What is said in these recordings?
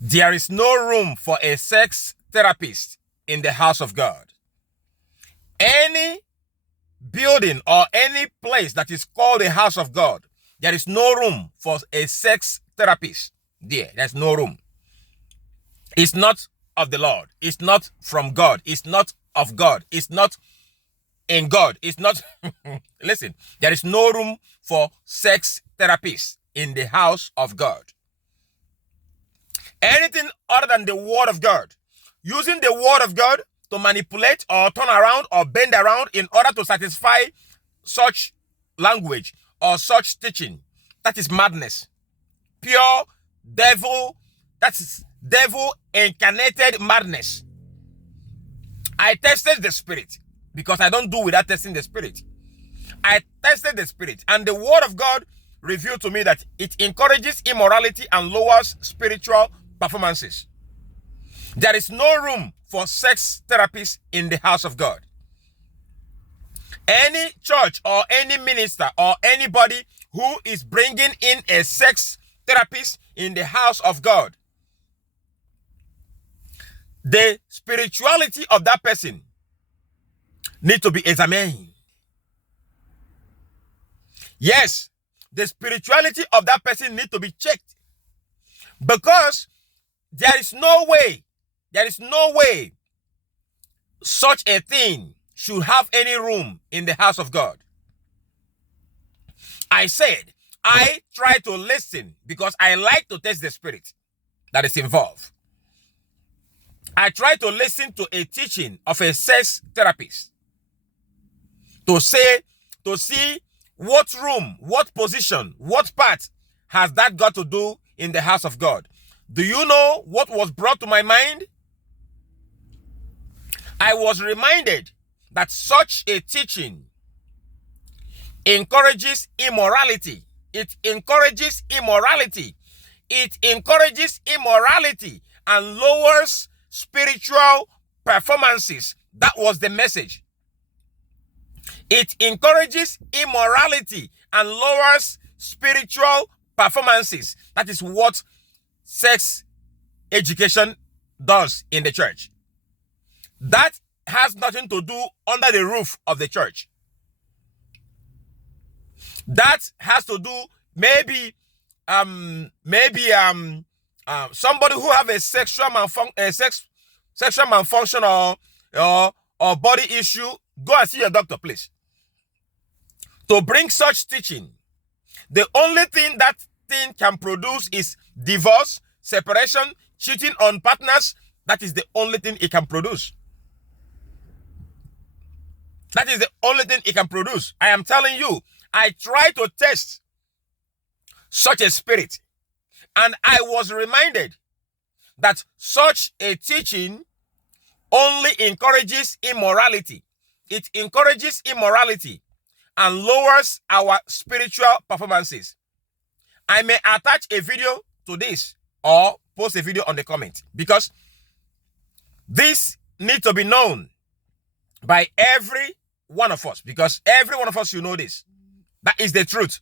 There is no room for a sex therapist in the house of God. Any building or any place that is called a house of God, there is no room for a sex therapist there. There's no room. It's not of the Lord. It's not from God. It's not of God. It's not in God. It's not. Listen, there is no room for sex therapists in the house of God. Anything other than the word of God, using the word of God to manipulate or turn around or bend around in order to satisfy such language or such teaching, that is madness. Pure devil, that is devil incarnated madness. I tested the spirit because I don't do without testing the spirit. I tested the spirit, and the word of God revealed to me that it encourages immorality and lowers spiritual performances. There is no room for sex therapists in the house of God. Any church or any minister or anybody who is bringing in a sex therapist in the house of God, the spirituality of that person needs to be examined. Yes, the spirituality of that person needs to be checked, because there is no way such a thing should have any room in the house of God. I said, I try to listen because I like to test the spirit that is involved. I try to listen to a teaching of a sex therapist to see what room, what position, what part has that got to do in the house of God. Do you know what was brought to my mind? I was reminded that such a teaching encourages immorality. It encourages immorality. It encourages immorality and lowers spiritual performances. That was the message. It encourages immorality and lowers spiritual performances. That is what sex education does in the church. That has nothing to do under the roof of the church. That has to do maybe somebody who have a sexual malfunction or body issue. Go and see your doctor, please. To bring such teaching, the only thing that thing can produce is divorce, separation, cheating on partners. That is the only thing it can produce. That is the only thing it can produce. I am telling you, I try to test such a spirit, and I was reminded that such a teaching only encourages immorality. It encourages immorality and lowers our spiritual performances. I may attach a video to this or post a video on the comment, because this needs to be known by every one of us, because every one of us should know this. That is the truth.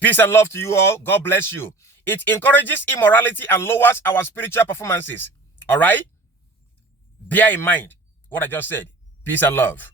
Peace and love to you all. God bless you. It encourages immorality and lowers our spiritual performances. All right? Bear in mind what I just said. Peace and love.